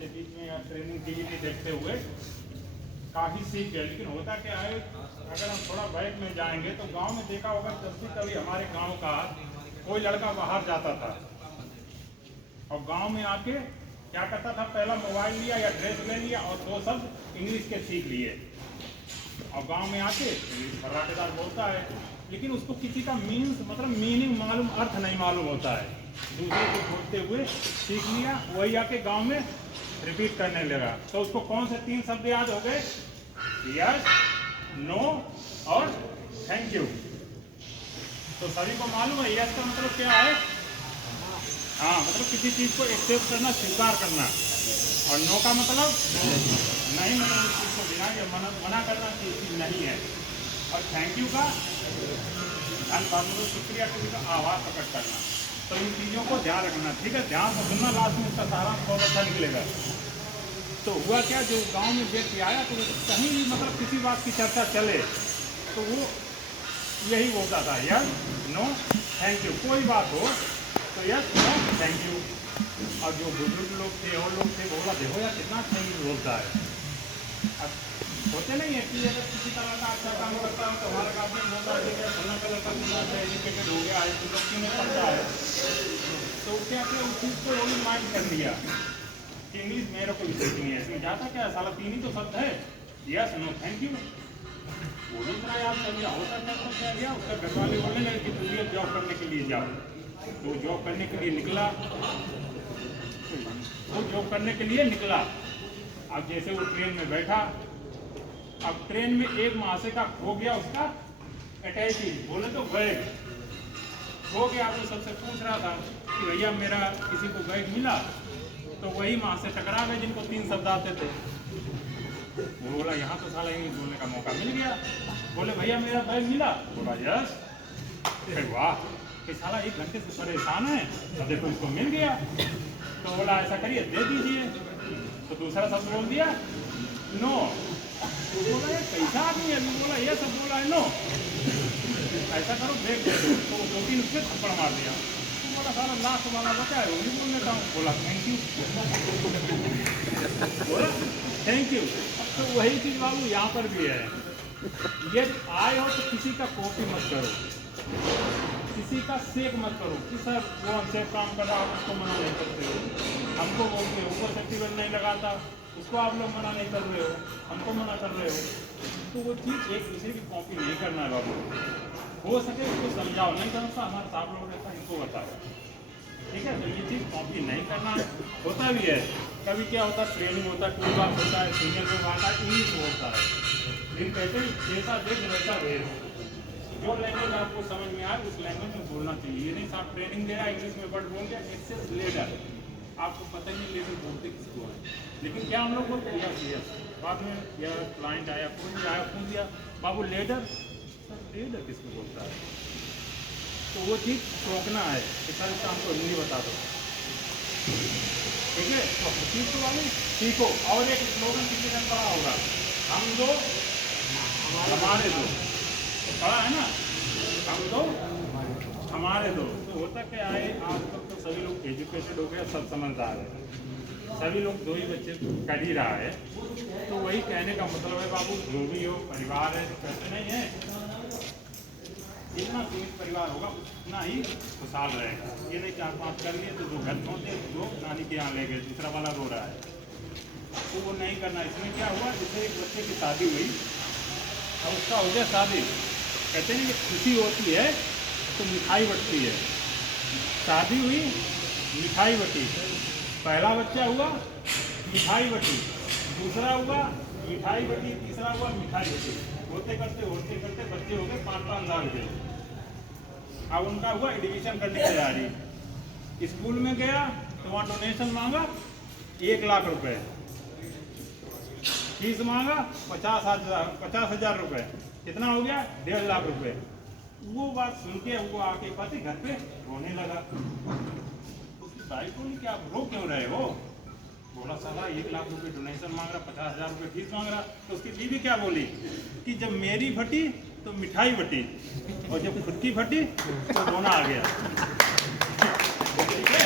के बीच में या ट्रेनिंग की देखते हुए काफ़ी सीख गए। लेकिन होता क्या है, अगर हम थोड़ा बैक में जाएंगे तो गांव में देखा होगा, जब भी कभी हमारे गांव का कोई लड़का बाहर जाता था और गांव में आके क्या करता था, पहला मोबाइल लिया या ड्रेस ले लिया और दो शब्द इंग्लिश के सीख लिए और गांव में आके इंग्लिश फर्राटेदार बोलता है, लेकिन उसको किसी का मीन्स मतलब मीनिंग मालूम, अर्थ नहीं मालूम होता है। दूसरे को बोलते हुए सीख लिया, वही आके गांव में रिपीट करने लगा। तो उसको कौन से 3 शब्द याद हो गए? यस, नो और थैंक यू। तो सभी को मालूम है यस का मतलब क्या है? हाँ, मतलब किसी चीज़ को एक्सेप्ट करना, स्वीकार करना। और नो का मतलब नहीं, मतलब उस चीज़ को बिना या मना करना कि ये चीज़ नहीं है। और थैंक यू का धन्यवाद, मतलब शुक्रिया का आभार प्रकट करना। तो इन चीज़ों को ध्यान रखना, ठीक है? ध्यान से सुनना, लास्ट में इसका सारा बहुत अच्छा निकलेगा। तो हुआ क्या, जो गांव में व्यक्ति आया तो कहीं भी मतलब किसी बात की चर्चा चले तो वो यही बोलता था, यस, नो, थैंक यू। कोई बात हो तो यस, नो, थैंक यू। और जो बुजुर्ग लोग थे और लोग थे, बोला देखो यार कितना थैंक यू बोलता है। अब होते नहीं है कि अगर किसी तरह का अच्छा काम करता है तो हमारा काम नहीं होता है कि फलना कलर का दूसरा एजुकेटेड हो गया है, तो लोग में पढ़ता है, तो क्या क्या उस चीज़ को रोल माइंड कर लिया कि इंग्लिश मेरे को भी सीखनी है। इसमें जाता क्या है, साला 3 ही तो शब्द है, यस, नो, थैंक यू। वो भी इतना याद कर लिया, होता क्या तो क्या गया, उसका घर वाले बोलने लगे कि तुम ये जॉब करने के लिए जाओ। तो जॉब करने के लिए निकला, वो जॉब करने के लिए निकला। अब जैसे वो ट्रेन में बैठा, अब ट्रेन में एक महाशय का खो गया उसका अटैची, बोले तो बैग खो गया। तो सबसे पूछ रहा था कि भैया मेरा किसी को बैग मिला? तो वही महाशय टकरा गए जिनको 3 शब्द आते थे। वो बोला यहाँ तो साला इंग्लिश बोलने का मौका मिल गया। बोले भैया मेरा बैग मिला? बोला यस। वाह, कि साला 1 घंटे से परेशान है, अब देखो इसको मिल गया। तो बोला ऐसा करिए दे दीजिए। तो दूसरा शब्द बोल दिया नो। तो बोला ये कैसा आदमी है? बोला ये सब बोला है नो, ऐसा करो बैग दे दो। तो 2-3 उसमें थप्पड़ मार दिया। तो बोला साला लास्ट वाला बचा है, वो भी बोल लेता हूँ। बोला थैंक यू। बोला थैंक यू। तो वही चीज़ बाबू यहाँ पर भी है, ये आए हो तो किसी का कॉपी मत करो, किसी का सेक मत करो कि सर वो हमसे काम कर रहा है, उसको मना नहीं करते हो, हमको बोलते हो, ऊपर सेफ्टी बेल्ट नहीं लगाता उसको आप लोग मना नहीं कर रहे हो, हमको मना कर रहे हो। तो वो चीज़ एक दूसरे की कॉपी नहीं करना है बाबू। हो सके उसको समझाओ, नहीं समझता हमारे साहब लोग रहता है, इनको बताओ, ठीक है? तो ये चीज़ कॉपी नहीं करना। होता भी है कभी क्या होता है, ट्रेनिंग होता है, टूल बार होता है, सीनियर लोग आता है, इंग्लिश होता है, लेकिन कहते हैं जैसा देख वैसा भेज। जो लैंग्वेज आपको समझ में आए उस लैंग्वेज में बोलना चाहिए। ये नहीं साहब ट्रेनिंग दे रहा है इंग्लिश में वर्ड बोल दिया, एक्सेस लेटर, आपको पता ही नहीं लेटर बोलते किसको है, लेकिन क्या हम लोग बोलते हैं यस यस। बाद में या क्लाइंट आया, कोई भी आया, पूछ दिया बाबू लेटर, सर लेटर किसको बोलता है? तो वो चीज़ रोकना है कि सर इसका हमको हिंदी बता दो, ठीक है? तो चीज़ को वाली सीखो। और एक स्लोगन किसी दिन पढ़ा होगा, हम दो हमारे दो, पढ़ा है ना, हम दो हमारे दो। तो होता क्या है, आज तक तो सभी लोग एजुकेटेड हो गए, सब समझदार है, सभी लोग 2 ही बच्चे कर ही रहा है। तो वही कहने का मतलब है बाबू, जो भी हो परिवार है, कहते नहीं है जितना सीमित परिवार होगा उतना ही खुशहाल रहेगा। ये नहीं 4-5 कर लिए तो 2 घर पहुँचे, 2 नानी के यहाँ ले गए, दूसरा वाला रो रहा है, तो वो नहीं करना। इसमें क्या हुआ, जैसे एक बच्चे की शादी हुई और उसका हो गया शादी, कहते हैं कि खुशी होती है तो मिठाई बटती है। शादी हुई, मिठाई बटी, पहला बच्चा हुआ मिठाई बटी, दूसरा हुआ मिठाई बटी, तीसरा हुआ मिठाई बटी, होते करते बच्चे हो गए 5-5 लाख के। अब उनका हुआ एडमिशन करने की तैयारी, स्कूल में गया तो वहाँ डोनेशन मांगा 1 लाख रुपए, फीस मांगा 50,000 रुपये, कितना हो गया 1.5 लाख रुपए। वो बात सुन के वो आके पति घर पे रोने लगा। उसकी भाई बोली कि आप रो क्यों रहे हो? बोला साला 1 लाख रुपए डोनेशन मांग रहा, 50,000 रुपये फीस मांग रहा। तो उसकी बीवी क्या बोली कि जब मेरी फटी तो मिठाई बटी और जब खुद की फटी तो रोना आ गया। ठीक है,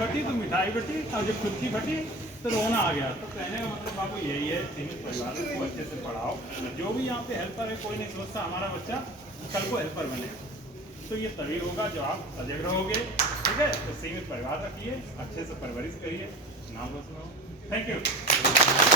फटी तो मिठाई फटी, और जब खुद की फटी तो रोना आ गया। तो कहने का मतलब बाबू यही है, सीमित परिवार को अच्छे से पढ़ाओ। जो भी यहाँ पे हेल्पर है, कोई नहीं सोचता हमारा बच्चा कल को हेल्पर बनेगा, तो ये तभी होगा जो आप सजग रहोगे। ठीक है, तो सीमित परिवार रखिए, अच्छे से परवरिश करिए, नाम रोशन हो। Thank you.